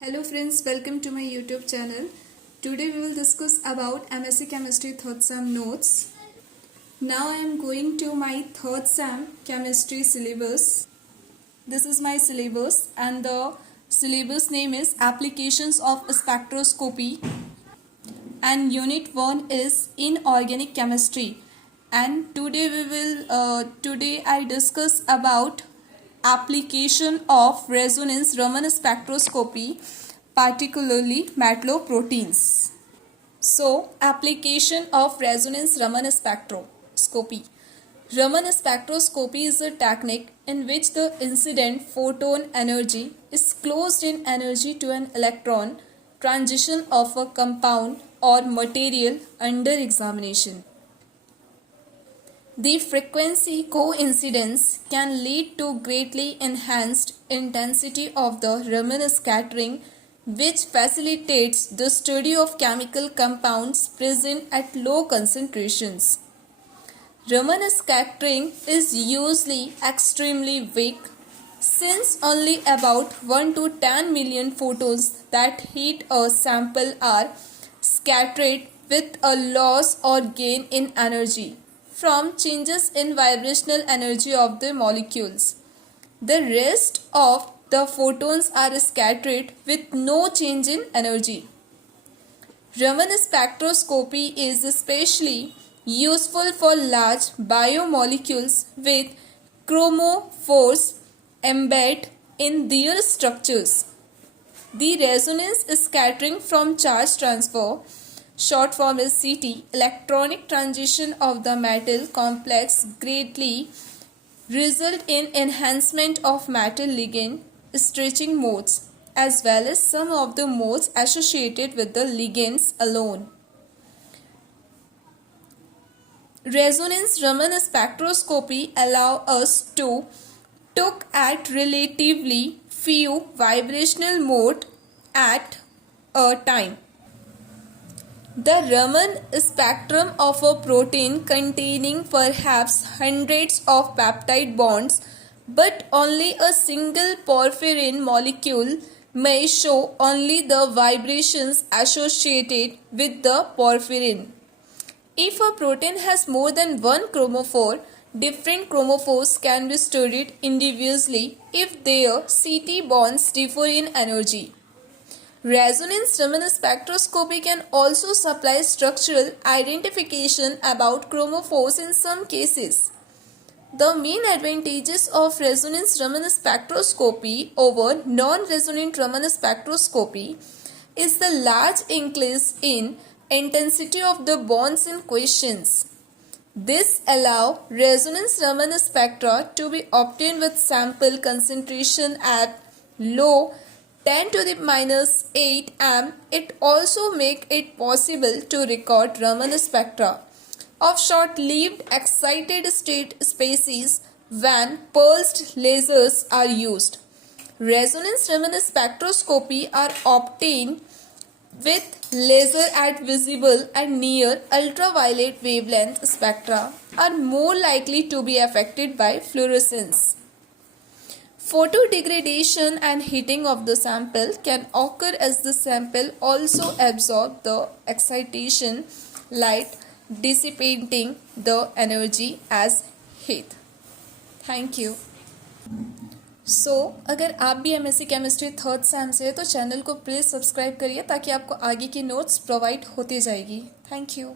Hello friends, welcome to my YouTube channel. Today we will discuss about MSc Chemistry third sem notes. Now I am going to my third sem chemistry syllabus. This is my syllabus and the syllabus name is Applications of Spectroscopy and Unit 1 is Inorganic Chemistry. And today I discuss about application of resonance Raman spectroscopy, particularly metalloproteins. So, application of resonance Raman spectroscopy. Raman spectroscopy is a technique in which the incident photon energy is closed in energy to an electron transition of a compound or material under examination. The frequency coincidence can lead to greatly enhanced intensity of the Raman scattering, which facilitates the study of chemical compounds present at low concentrations. Raman scattering is usually extremely weak, since only about 1 to 10 million photons that hit a sample are scattered with a loss or gain in energy from changes in vibrational energy of the molecules. The rest of the photons are scattered with no change in energy. Raman spectroscopy is especially useful for large biomolecules with chromophores embedded in their structures. The resonance scattering from charge transfer, short form is CT, electronic transition of the metal complex greatly result in enhancement of metal ligand stretching modes as well as some of the modes associated with the ligands alone. Resonance Raman spectroscopy allow us to look at relatively few vibrational modes at a time. The Raman spectrum of a protein containing perhaps hundreds of peptide bonds but only a single porphyrin molecule may show only the vibrations associated with the porphyrin. If a protein has more than one chromophore, different chromophores can be studied individually if their CT bonds differ in energy. Resonance Raman spectroscopy can also supply structural identification about chromophores in some cases. The main advantages of resonance Raman spectroscopy over non-resonant Raman spectroscopy is the large increase in intensity of the bonds in questions. This allows resonance Raman spectra to be obtained with sample concentration at low 10 to the minus 8 am. It also makes it possible to record Raman spectra of short-lived excited state species when pulsed lasers are used. Resonance Raman spectroscopy are obtained with laser at visible and near ultraviolet wavelength spectra are more likely to be affected by fluorescence. Photodegradation and heating of the sample can occur as the sample also absorbs the excitation light, dissipating the energy as heat. Thank you. अगर आप भी MSc chemistry third same से है तो channel को please subscribe करिए ताकि आपको आगे की नोट्स प्रोवाइड होती जाएगी. Thank you.